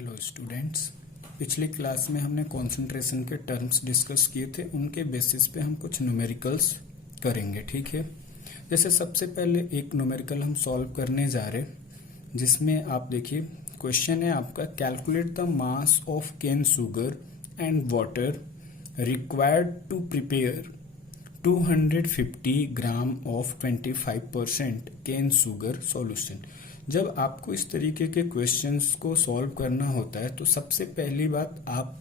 Hello students, पिछली class में हमने कंसंट्रेशन के टर्म्स डिस्कस किए थे। उनके बेसिस पे हम कुछ न्यूमेरिकल्स करेंगे। ठीक है, जैसे सबसे पहले एक न्यूमेरिकल हम सॉल्व करने जा रहे, जिसमें आप देखिए क्वेश्चन है आपका, calculate the mass of cane sugar and water required to prepare 250 gram of 25% cane sugar solution. जब आपको इस तरीके के क्वेश्चंस को सॉल्व करना होता है तो सबसे पहली बात आप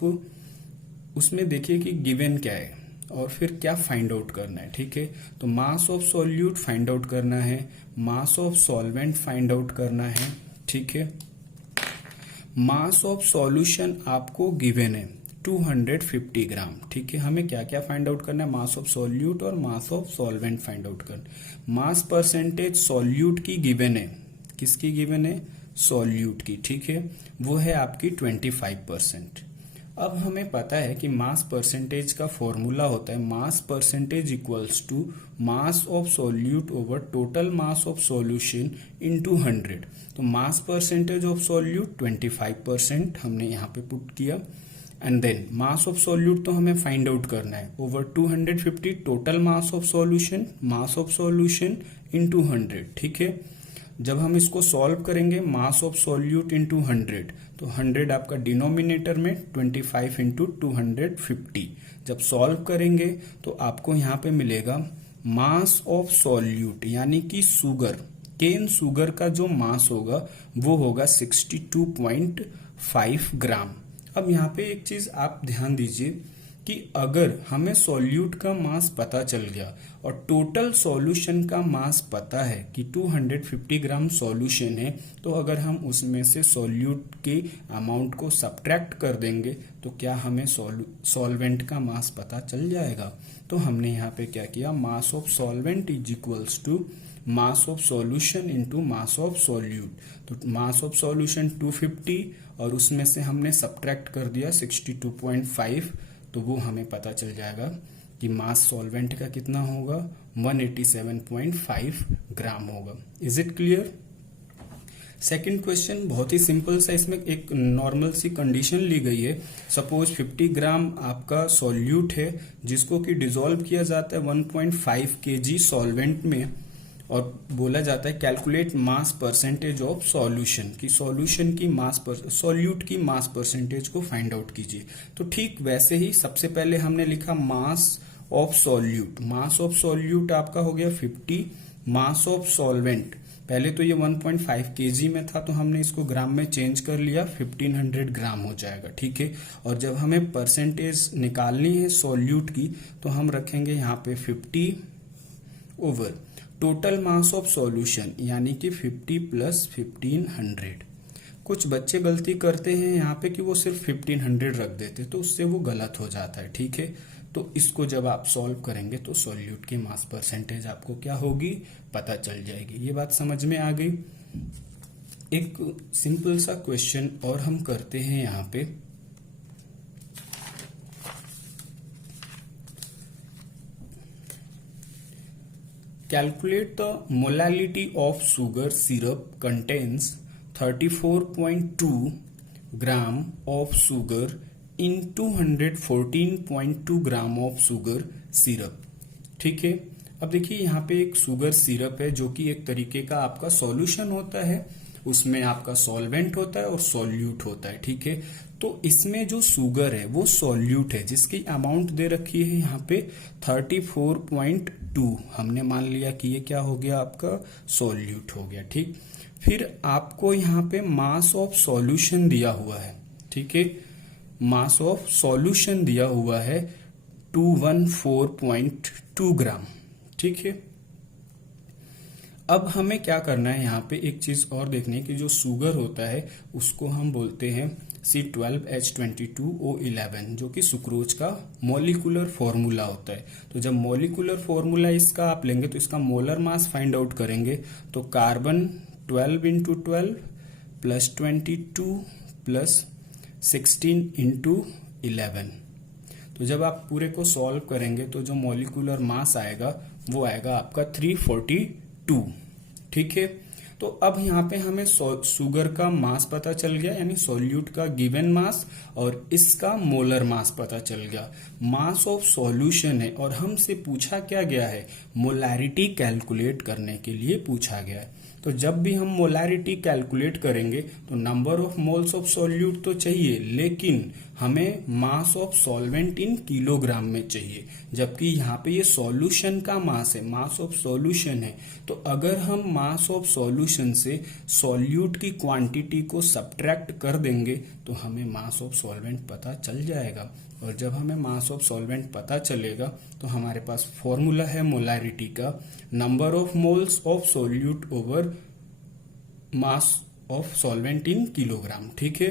उसमें देखिए कि गिवन क्या है और फिर क्या फाइंड आउट करना है। ठीक है, तो mass of solute find out करना है, मास ऑफ सॉल्वेंट फाइंड आउट करना है। ठीक है, मास ऑफ सॉल्यूशन आपको गिवन है 250 ग्राम। ठीक है, हमें क्या क्या फाइंड आउट करना है, मास ऑफ सॉल्यूट और मास ऑफ सॉल्वेंट फाइंड आउट करना। मास परसेंटेज सॉल्यूट की गिवन है, किसकी गिवन है, सॉल्यूट की। ठीक है, वो है आपकी 25%। अब हमें पता है कि मास परसेंटेज का फॉर्मूला होता है mass percentage equals to mass of solute over total mass of solution into 100। तो मास परसेंटेज ऑफ सॉल्यूट 25% हमने यहाँ पे पुट किया, and then mass of solute तो हमें फाइंड आउट करना है over 250 total mass of solution into 100। ठीक है, जब हम इसको सॉल्व करेंगे मास ऑफ सॉल्यूट इंटू 100, तो 100 आपका डिनोमिनेटर में 25 इंटू 250। जब सॉल्व करेंगे तो आपको यहाँ पे मिलेगा मास ऑफ सॉल्यूट यानी कि शुगर, केन शुगर का जो मास होगा वो होगा 62.5 ग्राम। अब यहाँ पे एक चीज आप ध्यान दीजिए कि अगर हमें सॉल्यूट का मास पता चल गया और टोटल सॉल्यूशन का मास पता है कि 250 ग्राम सॉल्यूशन है, तो अगर हम उसमें से सॉल्यूट के अमाउंट को सब्ट्रैक्ट कर देंगे तो क्या हमें सॉल्वेंट का मास पता चल जाएगा। तो हमने यहाँ पे क्या किया, mass of solvent is equals to mass of solution into mass of solute. तो मास ऑफ सॉल्यूशन 250 और उसमें से हमने सब्ट्रैक्ट कर दिया 62.5, तो वो हमें पता चल जाएगा कि मास सॉल्वेंट का कितना होगा, 187.5 ग्राम होगा। Is it clear. Second question बहुत ही सिंपल सा, इसमें एक नॉर्मल सी कंडीशन ली गई है। सपोज 50 ग्राम आपका सॉल्यूट है जिसको कि डिसॉल्व किया जाता है 1.5 kg सॉल्वेंट में, और बोला जाता है calculate mass percentage of solution की सॉल्यूशन की सॉल्यूट की मास परसेंटेज को फाइंड आउट कीजिए। तो ठीक वैसे ही सबसे पहले हमने लिखा मास of solute. Mass of solute आपका हो गया 50, मास ऑफ सॉल्वेंट पहले तो ये 1.5 kg में था तो हमने इसको ग्राम में चेंज कर लिया, 1500 ग्राम हो जाएगा। ठीक है, और जब हमें परसेंटेज निकालनी है सॉल्यूट की तो हम रखेंगे यहाँ पे 50 over total mass of solution यानी कि 50 प्लस 1500। कुछ बच्चे गलती करते हैं यहाँ पे कि वो सिर्फ 1500 रख देते, तो उससे वो गलत हो जाता है। ठीक है, तो इसको जब आप सॉल्व करेंगे तो सॉल्यूट की मास परसेंटेज आपको क्या होगी पता चल जाएगी। ये बात समझ में आ गई। एक सिंपल सा क्वेश्चन और हम करते हैं यहाँ पे। Calculate the molality of sugar syrup contains 34.2 gram of sugar in 214.2 gram of sugar syrup. ठीक है, अब देखिए यहाँ पे एक शुगर सिरप है जो कि एक तरीके का आपका सॉल्यूशन होता है, उसमें आपका सॉल्वेंट होता है और सॉल्यूट होता है। ठीक है, तो इसमें जो शुगर है वो सॉल्यूट है जिसकी अमाउंट दे रखी है यहाँ पे 34.2। हमने मान लिया कि ये क्या हो गया, आपका सॉल्यूट हो गया। ठीक, फिर आपको यहाँ पे मास ऑफ सॉल्यूशन दिया हुआ है। ठीक है, मास ऑफ सॉल्यूशन दिया हुआ है 214.2 ग्राम। ठीक है, अब हमें क्या करना है, यहाँ पे एक चीज और देखने की, जो शुगर होता है उसको हम बोलते हैं C12H22O11, जो कि सुक्रोज का मॉलिक्यूलर फॉर्मूला होता है। तो जब मॉलिक्यूलर फॉर्मूला इसका आप लेंगे तो इसका मोलर मास फाइंड आउट करेंगे, तो carbon 12 into 12 plus 22 plus 16 into 11। तो जब आप पूरे को सॉल्व करेंगे तो जो मॉलिक्यूलर मास आएगा वो आएगा आपका 342। ठीक है, तो अब यहाँ पे हमें शुगर का मास पता चल गया, यानी सॉल्यूट का गिवन मास, और इसका मोलर मास पता चल गया। मास ऑफ सॉल्यूशन है और हमसे पूछा क्या गया है, मोलैरिटी कैलकुलेट करने के लिए पूछा गया है। तो जब भी हम मोलैरिटी कैलकुलेट करेंगे तो number of moles of solute तो चाहिए, लेकिन हमें मास ऑफ सॉल्वेंट इन किलोग्राम में चाहिए, जबकि यहाँ पे ये सॉल्यूशन का मास है, मास ऑफ सॉल्यूशन है। तो अगर हम मास ऑफ सॉल्यूशन से सॉल्यूट की क्वांटिटी को सब्ट्रैक्ट कर देंगे तो हमें मास ऑफ सॉल्वेंट पता चल जाएगा। और जब हमें मास ऑफ सॉल्वेंट पता चलेगा तो हमारे पास फॉर्मूला है मोलैरिटी का, number of moles of solute over mass of solvent in kilogram. ठीक है,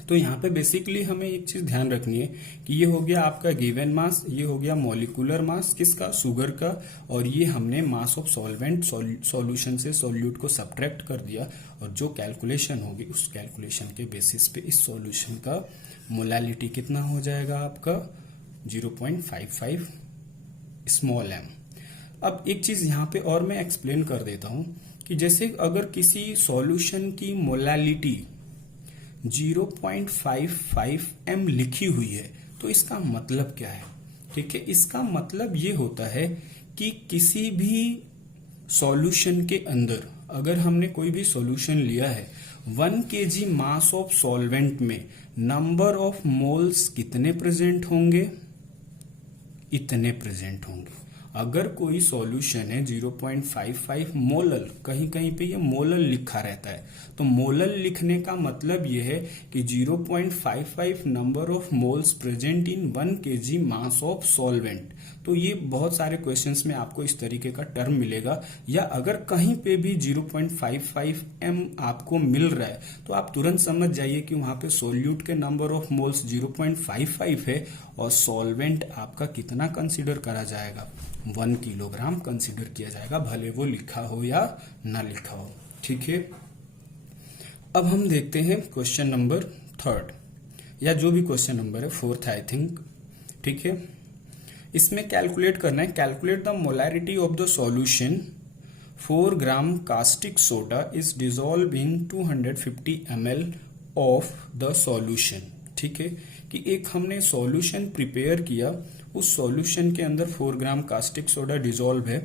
तो यहाँ पे बेसिकली हमें एक चीज ध्यान रखनी है कि ये हो गया आपका गिवन मास, ये हो गया मॉलिक्यूलर मास किसका, शुगर का, और ये हमने मास ऑफ सॉल्वेंट सॉल्यूशन से सॉल्यूट को सब्ट्रैक्ट कर दिया, और जो कैलकुलेशन होगी उस कैलकुलेशन के बेसिस पे इस सॉल्यूशन का मोलैलिटी कितना हो जाएगा आपका 0.55 स्मॉल m। अब एक चीज यहाँ पे और मैं एक्सप्लेन कर देता हूं कि जैसे अगर किसी सॉल्यूशन की मोलैलिटी 0.55 m लिखी हुई है तो इसका मतलब क्या है। ठीक है, इसका मतलब ये होता है कि किसी भी सॉल्यूशन के अंदर अगर हमने कोई भी सॉल्यूशन लिया है, 1 kg मास ऑफ सॉल्वेंट में नंबर ऑफ मोल्स कितने प्रेजेंट होंगे, इतने प्रेजेंट होंगे। अगर कोई सॉल्यूशन है 0.55 मोलल, कहीं कहीं पे ये मोलल लिखा रहता है, तो मोलल लिखने का मतलब ये है कि 0.55 number of moles present in 1 kg mass of solvent. तो ये बहुत सारे क्वेश्चंस में आपको इस तरीके का टर्म मिलेगा, या अगर कहीं पे भी 0.55 m आपको मिल रहा है तो आप तुरंत समझ जाइए कि वहां पे सॉल्यूट के नंबर ऑफ मोल्स 0.55 है और सॉल्वेंट आपका कितना कंसीडर करा जाएगा, 1 किलोग्राम कंसीडर किया जाएगा, भले वो लिखा हो या ना लिखा हो। ठीक है, अब हम देखते हैं क्वेश्चन नंबर 3, या जो भी क्वेश्चन नंबर है 4th आई थिंक। ठीक है, इसमें कैलकुलेट करना है, calculate the molarity of the solution 4 gram caustic soda is dissolve in 250 ml of the solution. ठीक है, कि एक हमने सॉल्यूशन प्रिपेयर किया, उस सॉल्यूशन के अंदर 4 ग्राम कास्टिक सोडा डिसॉल्व है,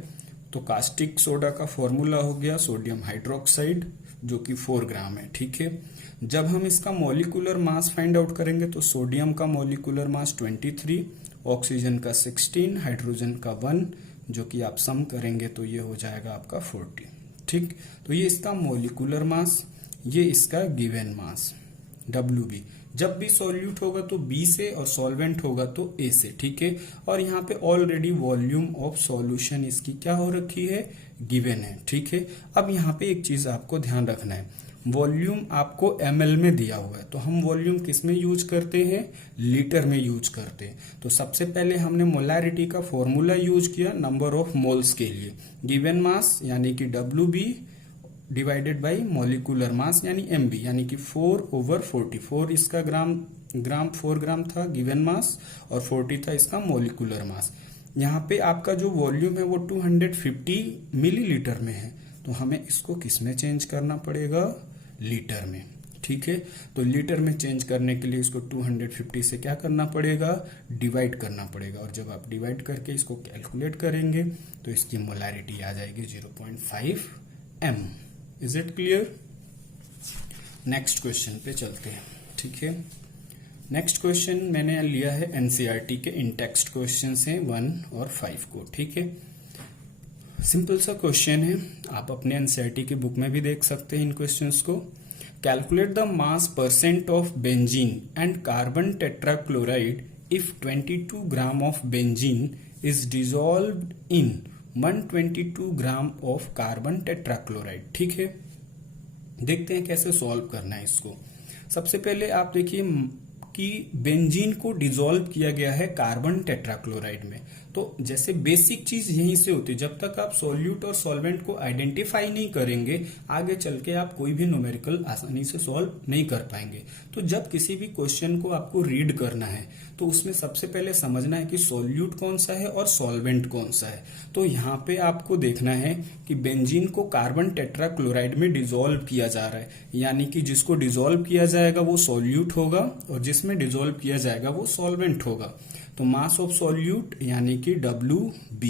तो कास्टिक सोडा का फॉर्मूला हो गया सोडियम हाइड्रोक्साइड जो कि 4 ग्राम है। ठीक है, जब हम इसका मॉलिक्यूलर मास फाइंड आउट करेंगे तो सोडियम का मॉलिक्यूलर मास 23, ऑक्सीजन का 16, हाइड्रोजन का 1, जो कि आप सम करेंगे तो ये हो जाएगा आपका 40। ठीक, तो ये इसका मॉलिक्यूलर मास, ये इसका गिवन मास WB। जब भी सॉल्यूट होगा तो B से और सॉल्वेंट होगा तो A से। ठीक है, और यहाँ पे ऑलरेडी वॉल्यूम ऑफ सॉल्यूशन इसकी क्या हो रखी है, गिवन है। ठीक है, अब यहाँ पे एक चीज आपको ध्यान रखना है, वॉल्यूम आपको ml में दिया हुआ है, तो हम वॉल्यूम किस में यूज करते हैं, लीटर में यूज करते हैं। तो सबसे पहले हमने मोलैरिटी का फॉर्मूला यूज किया नंबर ऑफ मोल्स के लिए, गिवन मास यानी कि WB divided by molecular mass यानी MB, यानी कि 4/40। इसका ग्राम 4 ग्राम था गिवन मास और 40 था इसका मॉलिक्यूलर मास। यहाँ पे आपका जो वॉल्यूम है वो 250 मिलीलीटर में है, तो हमें इसको किस में चेंज करना पड़ेगा, लीटर में। ठीक है, तो लीटर में चेंज करने के लिए इसको 250 से क्या करना पड़ेगा, डिवाइड करना पड़ेगा, और जब आप डिवाइड करके इसको कैलकुलेट करेंगे तो इसकी मोलैरिटी आ जाएगी 0.5 m। Is it clear. Next question पे चलते हैं। ठीक है, नेक्स्ट क्वेश्चन मैंने लिया है एनसीईआरटी के इन टेक्स्ट क्वेश्चन हैं 1 और 5 को। ठीक है, सिंपल सा क्वेश्चन है, आप अपने एनसीईआरटी की बुक में भी देख सकते हैं इन क्वेश्चंस को। Calculate the mass percent of benzene and carbon tetrachloride if 22 gram of benzene is dissolved in 122 gram of carbon tetrachloride. ठीक है, देखते हैं कैसे सॉल्व करना है इसको। सबसे पहले आप देखिए कि बेंजीन को डिसॉल्व किया गया है कार्बन टेट्राक्लोराइड में, तो जैसे बेसिक चीज यहीं से होती है, जब तक आप सॉल्यूट और सॉल्वेंट को आइडेंटिफाई नहीं करेंगे आगे चल के आप कोई भी न्यूमेरिकल आसानी से सॉल्व नहीं कर पाएंगे। तो जब किसी भी क्वेश्चन को आपको रीड करना है तो उसमें सबसे पहले समझना है कि सॉल्यूट कौन सा है और सॉल्वेंट कौन सा है। तो यहाँ पे आपको देखना है कि बेंजीन को कार्बन टेट्राक्लोराइड में डिसॉल्व किया जा रहा है, यानी कि जिसको डिसॉल्व किया जाएगा वो सॉल्यूट होगा और जिसमें डिसॉल्व किया जाएगा वो सॉल्वेंट होगा। तो मास ऑफ सॉल्यूट यानी कि WB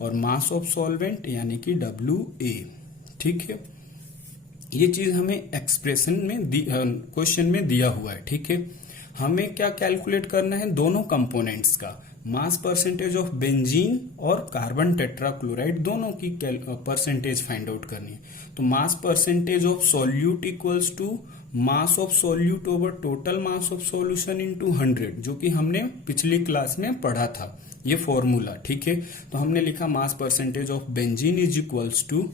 और मास ऑफ सॉल्वेंट यानी कि WA। ठीक है, ये चीज हमें एक्सप्रेशन में क्वेश्चन में दिया हुआ है। ठीक है, हमें क्या कैलकुलेट करना है, दोनों कंपोनेंट्स का मास परसेंटेज ऑफ बेंजीन और कार्बन टेट्राक्लोराइड दोनों की परसेंटेज फाइंड आउट करनी है। तो mass percentage of solute equals to mass of solute over total mass of solution into 100, जो कि हमने पिछली क्लास में पढ़ा था ये फॉर्मूला। ठीक है, तो हमने लिखा mass percentage of benzene is equals to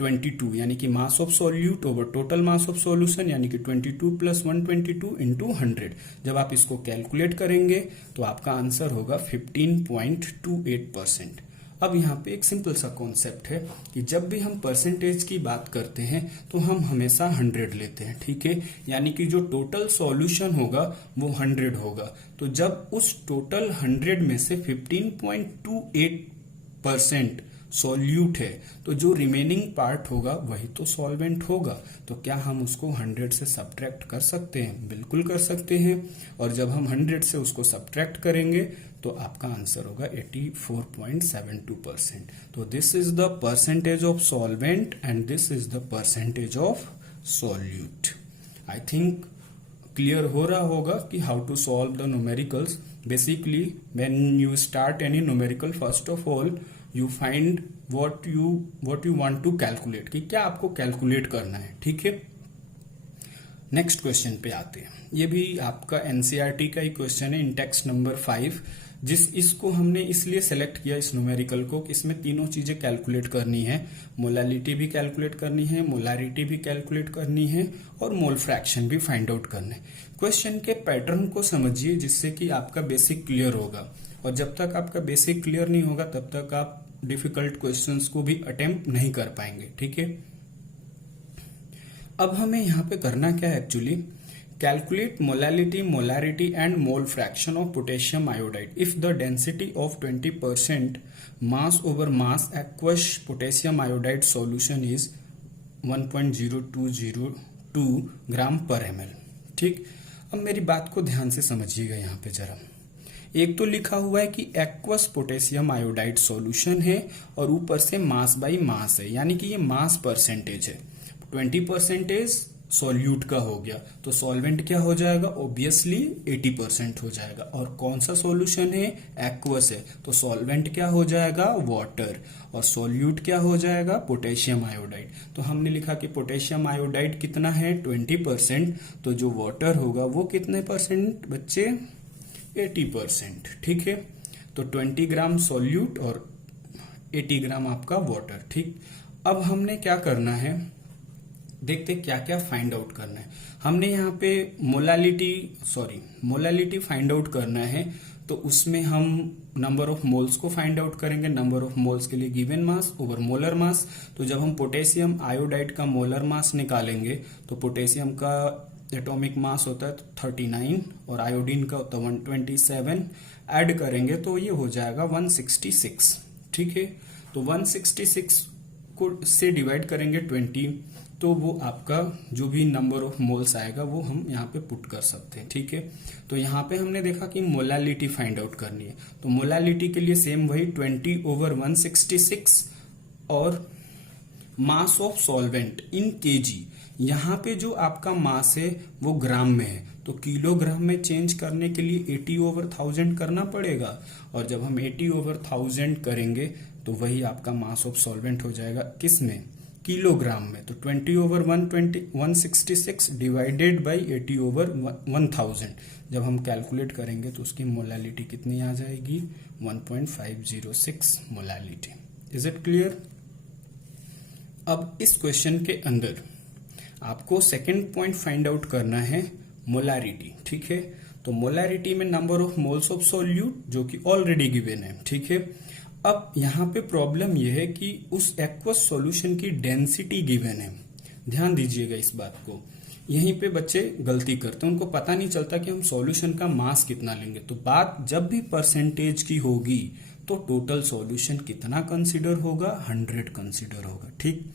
22, यानी कि mass of solute over total mass of solution यानी कि 22 + 122 × 100। जब आप इसको कैलकुलेट करेंगे तो आपका आंसर होगा 15.28%। अब यहाँ पे एक सिंपल सा कॉन्सेप्ट है कि जब भी हम परसेंटेज की बात करते हैं तो हम हमेशा 100 लेते हैं। ठीक है, यानी कि जो टोटल सॉल्यूशन होगा वो 100 होगा। तो जब उस टोटल 100 में से 15.28% सॉल्यूट है तो जो रिमेनिंग पार्ट होगा वही तो सॉल्वेंट होगा। तो क्या हम उसको 100 से सब्ट्रैक्ट कर सकते हैं? बिल्कुल कर सकते हैं। और जब हम 100 से उसको सब्ट्रैक्ट करेंगे तो आपका आंसर होगा 84.72%। तो this is the percentage of solvent and this is the percentage of solute. I think clear हो रहा होगा कि how to solve the numericals. Basically when you start any numerical, first of all you find what you want to calculate, कि क्या आपको calculate करना है। ठीक है, नेक्स्ट क्वेश्चन पे आते हैं। ये भी आपका एनसीईआरटी का ही क्वेश्चन है इन टेक्स्ट नंबर 5। इसको हमने इसलिए सेलेक्ट किया इस न्यूमेरिकल को कि इसमें तीनों चीजें कैलकुलेट करनी है। मोलालिटी भी कैलकुलेट करनी है, मोलारिटी भी कैलकुलेट करनी है और मोल फ्रैक्शन भी फाइंड आउट करना है। क्वेश्चन के पैटर्न को समझिए जिससे कि आपका बेसिक क्लियर होगा, और जब तक आपका बेसिक क्लियर नहीं होगा तब तक आप डिफिकल्ट क्वेश्चंस को भी अटेम्प्ट नहीं कर पाएंगे। ठीक है, अब हमें यहाँ पे करना क्या है actually, calculate molality, molarity and mole fraction of potassium iodide if the density of 20% mass over mass aqueous potassium iodide solution is 1.0202 ग्राम पर ml। ठीक, अब मेरी बात को ध्यान से समझिएगा। यहाँ पे जरा एक तो लिखा हुआ है कि एक्वस पोटेशियम आयोडाइड सॉल्यूशन है और ऊपर से मास बाई मास है, यानी कि ये मास परसेंटेज है। 20% सॉल्यूट का हो गया तो सॉल्वेंट क्या हो जाएगा, ऑब्वियसली 80% हो जाएगा। और कौन सा सॉल्यूशन है, एक्वस है, तो सॉल्वेंट क्या हो जाएगा, वाटर, और सॉल्यूट क्या हो जाएगा, पोटेशियम आयोडाइड। तो हमने लिखा कि पोटेशियम आयोडाइड कितना है, 20%, तो जो वाटर होगा वो कितने परसेंट बच्चे, 80%। ठीक है, तो 20 ग्राम सॉल्यूट और 80 ग्राम आपका वाटर। ठीक, अब हमने क्या करना है, देखते क्या क्या फाइंड आउट करना है। हमने यहाँ पे मोलालिटी फाइंड आउट करना है, तो उसमें हम नंबर ऑफ मोल्स को फाइंड आउट करेंगे। नंबर ऑफ मोल्स के लिए given mass over molar mass. तो जब हम पोटेशियम आयोडाइड का मोलर मास निकालेंगे तो पोटेशियम का एटॉमिक मास होता है 39 और आयोडीन का होता है 127, ऐड करेंगे तो ये हो जाएगा 166। ठीक है, तो 166 को से डिवाइड करेंगे 20, तो वो आपका जो भी नंबर ऑफ मोल्स आएगा वो हम यहाँ पे पुट कर सकते हैं। ठीक है, तो यहाँ पे हमने देखा कि मोलालिटी फाइंड आउट करनी है, तो मोलालिटी के लिए सेम वही 20/166 और मास ऑफ सॉल्वेंट इन केजी। यहाँ पे जो आपका मास है वो ग्राम में है, तो किलोग्राम में चेंज करने के लिए 80/1000 करना पड़ेगा, और जब हम 80/1000 करेंगे तो वही आपका मास ऑफ सॉल्वेंट हो जाएगा, किस में, किलोग्राम में। तो 20/166 डिवाइडेड बाई 80/1000 जब हम कैलकुलेट करेंगे तो उसकी मोलालिटी कितनी आ जाएगी, 1.506 मोलालिटी। Is it clear? अब इस क्वेश्चन के अंदर आपको सेकंड पॉइंट फाइंड आउट करना है, मोलारिटी। ठीक है, तो तो मोलैरिटी में number of moles of solute जो कि ऑलरेडी गिवन है, ठीक है। अब यहाँ पे प्रॉब्लम यह है कि उस एक्वस सॉल्यूशन की डेंसिटी गिवन है, ध्यान दीजिएगा इस बात को। यहीं पे बच्चे गलती करते हैं, उनको पता नहीं चलता कि हम सॉल्यूशन का मास कितना लेंगे। तो बात जब भी परसेंटेज की होगी तो टोटल सॉल्यूशन कितना कंसीडर होगा, 100 कंसीडर होगा, ठीक।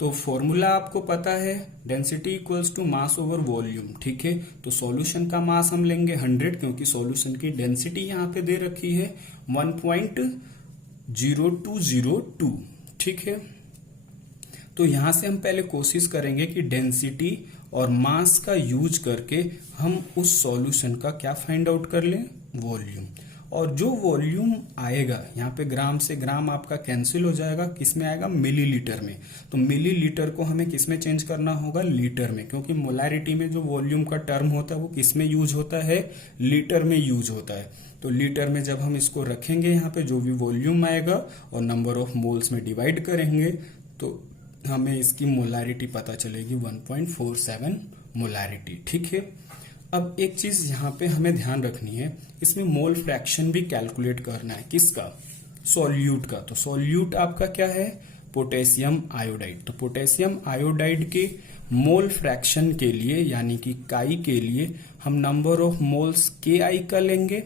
तो फॉर्मूला आपको पता है, density equals to mass over volume, ठीक है। तो सॉल्यूशन का मास हम लेंगे 100 क्योंकि सॉल्यूशन की डेंसिटी यहाँ पे दे रखी है 1.0202, ठीक है। तो यहां से हम पहले कोशिश करेंगे कि डेंसिटी और मास का यूज करके हम उस सॉल्यूशन का क्या फाइंड आउट कर लें, वॉल्यूम। और जो वॉल्यूम आएगा यहाँ पे ग्राम से ग्राम आपका कैंसिल हो जाएगा, किसमें आएगा, मिलीलीटर में। तो मिलीलीटर को हमें किसमें चेंज करना होगा, लीटर में, क्योंकि मोलैरिटी में जो वॉल्यूम का टर्म होता है वो किसमें यूज होता है, लीटर में यूज होता है। तो लीटर में जब हम इसको रखेंगे यहाँ पे जो भी वॉल्यूम आएगा और नंबर ऑफ मोल्स में डिवाइड करेंगे तो हमें इसकी मोलैरिटी पता चलेगी 1.47 मोलैरिटी, ठीक है। अब एक चीज यहाँ पे हमें ध्यान रखनी है, इसमें मोल फ्रैक्शन भी कैलकुलेट करना है, किसका, सॉल्यूट का। तो सॉल्यूट आपका क्या है, पोटेशियम आयोडाइड। तो पोटेशियम आयोडाइड के मोल फ्रैक्शन के लिए यानी कि काई के लिए हम नंबर ऑफ मोल्स KI का लेंगे,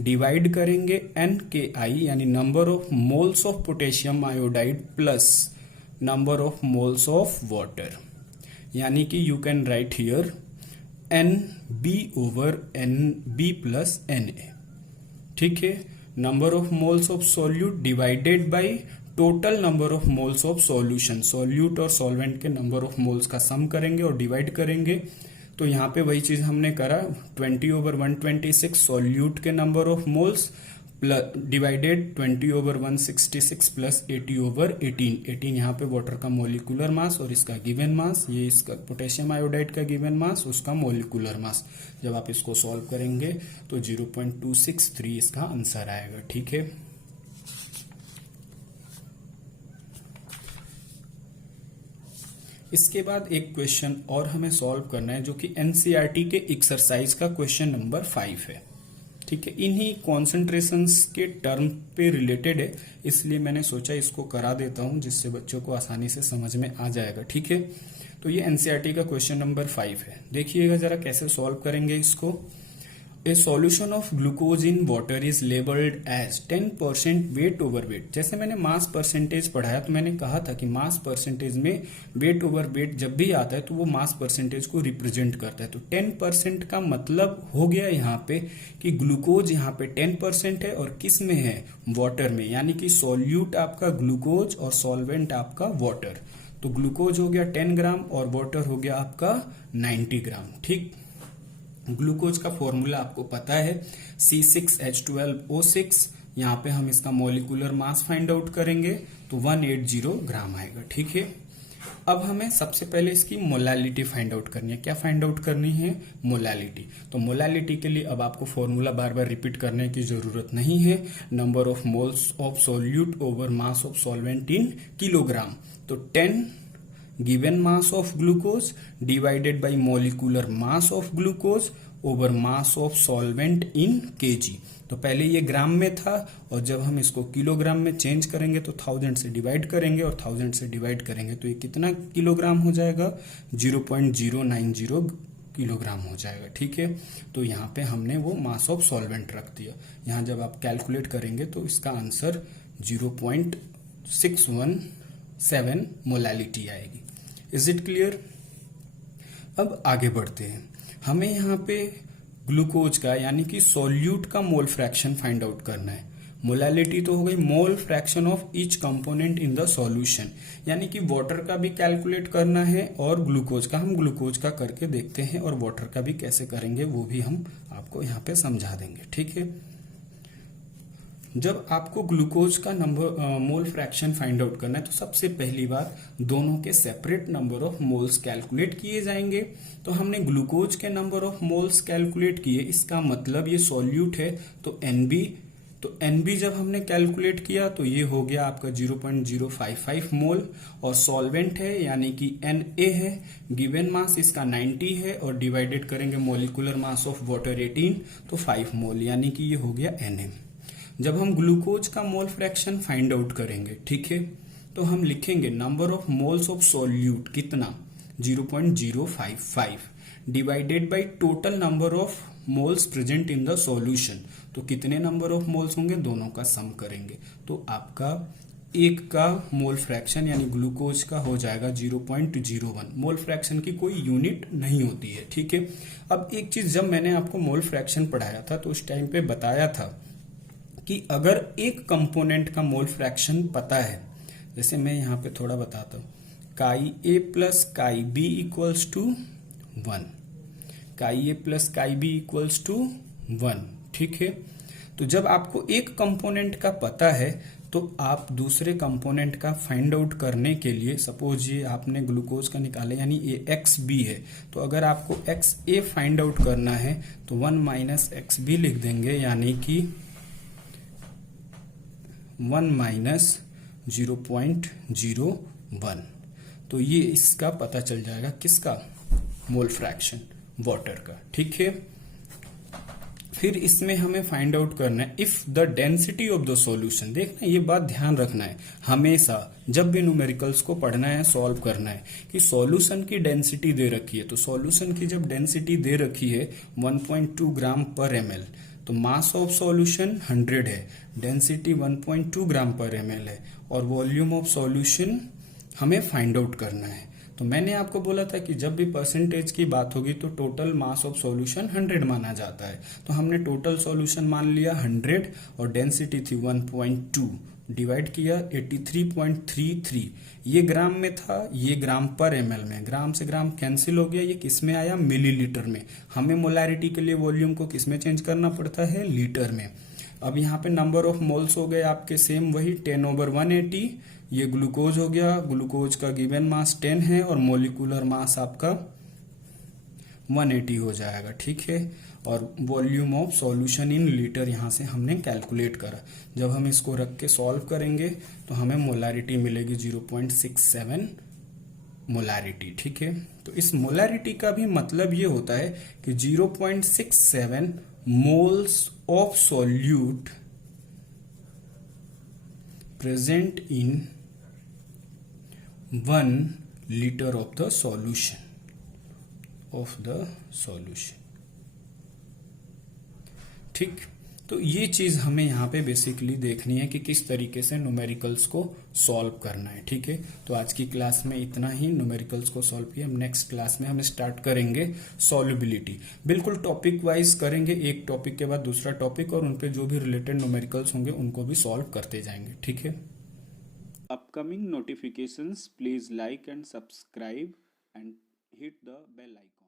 डिवाइड करेंगे NKI यानी number of moles of potassium iodide plus number of moles of water, यानी कि you can write here NB over NB plus NA, ठीक है। Number of moles of solute divided by total number of moles of solution, solute और solvent के number of moles का सम करेंगे और divide करेंगे। तो यहाँ पे वही चीज हमने करा, 20/126 सॉल्यूट के number of moles divided 20/166 plus 80/18। 18 यहाँ पे वाटर का मोलिकुलर मास और इसका गिवन मास, ये इसका पोटेशियम आयोडाइड का गिवन मास, उसका मोलिकुलर मास। जब आप इसको सॉल्व करेंगे तो 0.263 इसका आंसर आएगा, ठीक है। इसके बाद एक क्वेश्चन और हमें सॉल्व करना है जो कि NCERT के एक्सरसाइज का क्वेश्चन नंबर 5 है, ठीक है। इन्हीं कॉन्सेंट्रेशंस के टर्म पे रिलेटेड है, इसलिए मैंने सोचा इसको करा देता हूं जिससे बच्चों को आसानी से समझ में आ जाएगा, ठीक है। तो ये NCERT का क्वेश्चन नंबर 5 है, देखिएगा जरा कैसे सॉल्व करेंगे इसको। A solution of glucose in water is labelled as 10% weight over weight. जैसे मैंने मास परसेंटेज पढ़ाया तो मैंने कहा था कि मास परसेंटेज में वेट ओवर वेट जब भी आता है तो वो मास परसेंटेज को रिप्रेजेंट करता है। तो 10% का मतलब हो गया यहाँ पे कि ग्लूकोज यहाँ पे 10% है और किस में है, वाटर में, यानी कि सॉल्यूट आपका ग्लूकोज और सॉल्वेंट आपका वाटर। तो ग्लूकोज हो गया 10 ग्राम और वाटर हो गया आपका 90 ग्राम, ठीक। ग्लूकोज का फॉर्मूला आपको पता है C6H12O6। यहाँ पे हम इसका मॉलिक्यूलर मास फाइंड आउट करेंगे तो 180 ग्राम आएगा, ठीक है। अब हमें सबसे पहले इसकी मोलैलिटी फाइंड आउट करनी है। क्या फाइंड आउट करनी है, मोलैलिटी। तो मोलैलिटी के लिए अब आपको फॉर्मूला बार बार रिपीट करने की जरूरत नहीं है, number of moles of solute over mass of solvent in kilogram. तो 10 given mass of glucose divided by molecular mass of glucose over mass of solvent in kg। तो पहले ये ग्राम में था और जब हम इसको किलोग्राम में चेंज करेंगे तो 1000 से डिवाइड करेंगे और 1000 से डिवाइड करेंगे तो ये कितना किलोग्राम हो जाएगा, 0.090 किलोग्राम हो जाएगा, ठीक है। तो यहाँ पे हमने वो मास ऑफ सॉल्वेंट रख दिया। यहाँ जब आप कैलकुलेट करेंगे तो इसका आंसर 0.617 मोलैलिटी आएगी। Is it clear. अब आगे बढ़ते हैं, हमें यहाँ पे ग्लूकोज का यानी कि सॉल्यूट का मोल फ्रैक्शन फाइंड आउट करना है। मोलैलिटी तो हो गई, mole fraction of each component in the solution, यानी कि वाटर का भी कैलकुलेट करना है और ग्लूकोज का, हम ग्लूकोज का करके देखते हैं और वाटर का भी कैसे करेंगे वो भी हम आपको यहाँ पे समझा देंगे, ठीक है। जब आपको ग्लूकोज का number mole fraction find out करना है तो सबसे पहली बार दोनों के separate number of moles calculate किए जाएंगे। तो हमने ग्लूकोज के नंबर ऑफ मोल्स कैलकुलेट किए, इसका मतलब ये सॉल्यूट है तो NB तो NB जब हमने कैलकुलेट किया तो ये हो गया आपका 0.055 मोल, और सॉल्वेंट है यानी कि Na है, गिवन मास इसका 90 है, और डिवाइडेड करेंगे मॉलिक्यूलर मास ऑफ वाटर 18, तो 5 मोल, यानी कि ये हो गया Na। जब हम ग्लूकोज का मोल फ्रैक्शन फाइंड आउट करेंगे, ठीक है, तो हम लिखेंगे number of moles of solute कितना 0.055 divided by total number of moles present in the solution. तो कितने नंबर ऑफ मोल्स होंगे, दोनों का सम करेंगे, तो आपका एक का मोल फ्रैक्शन यानी ग्लूकोज का हो जाएगा 0.01। मोल फ्रैक्शन की कोई यूनिट नहीं होती है, ठीक है। अब एक चीज, जब मैंने आपको मोल फ्रैक्शन पढ़ाया था तो उस टाइम पे बताया था कि अगर एक कंपोनेंट का मोल फ्रैक्शन पता है, जैसे मैं यहाँ पे थोड़ा बताता हूँ, chi A plus chi B equals to 1, chi A plus chi B equals to 1, ठीक है। तो जब आपको एक कंपोनेंट का पता है तो आप दूसरे कंपोनेंट का फाइंड आउट करने के लिए, सपोज ये आपने ग्लूकोज का निकाला यानी ये एक्स बी है, तो अगर आपको एक्स ए फाइंड आउट करना है तो 1 माइनस एक्स बी लिख देंगे, यानी कि 1 माइनस 0.01। तो ये इसका पता चल जाएगा, किसका, मोल फ्रैक्शन वाटर का, ठीक है। फिर इसमें हमें फाइंड आउट करना है if the density of the solution. देखना, ये बात ध्यान रखना है हमेशा जब भी न्यूमेरिकल्स को पढ़ना है, सॉल्व करना है, कि सॉल्यूशन की डेंसिटी दे रखी है, तो सॉल्यूशन की जब डेंसिटी दे रखी है 1.2 ग्राम पर ml, तो मास ऑफ सॉल्यूशन 100 है, डेंसिटी 1.2 ग्राम पर ml है, और वॉल्यूम ऑफ सॉल्यूशन हमें फाइंड आउट करना है। तो मैंने आपको बोला था कि जब भी परसेंटेज की बात होगी तो टोटल मास ऑफ सॉल्यूशन 100 माना जाता है, तो हमने टोटल सॉल्यूशन मान लिया 100 और डेंसिटी थी 1.2, डिवाइड किया 83.33, ये ग्राम में था, ये ग्राम पर ml में, ग्राम से ग्राम कैंसिल हो गया, ये किस में आया, मिलीलीटर में। हमें मोलैरिटी के लिए वॉल्यूम को किस में चेंज करना पड़ता है, लीटर में। अब यहाँ पे नंबर ऑफ मोल्स हो गए आपके सेम वही 10/180, ये ग्लूकोज हो गया, ग्लूकोज का गिवन मास 10 है और मोलिकुलर मास आपका 180 हो जाएगा, ठीक है। और volume of solution in litre यहां से हमने कैलकुलेट करा। जब हम इसको रख के सॉल्व करेंगे तो हमें मोलारिटी मिलेगी 0.67 मोलारिटी, ठीक है। तो इस मोलारिटी का भी मतलब ये होता है कि 0.67 moles of solute present in 1 liter of the solution ठीक। तो ये चीज हमें यहाँ पे बेसिकली देखनी है कि किस तरीके से न्यूमेरिकल्स को सॉल्व करना है, ठीक है। तो आज की क्लास में इतना ही, न्यूमेरिकल्स को सॉल्व किया। हम नेक्स्ट क्लास में हम स्टार्ट करेंगे सॉल्युबिलिटी, बिल्कुल टॉपिक वाइज करेंगे, एक टॉपिक के बाद दूसरा टॉपिक, और उनपे जो भी रिलेटेड न्यूमेरिकल्स होंगे उनको भी सॉल्व करते जाएंगे, ठीक है। Upcoming notifications, please like and subscribe and hit the bell icon.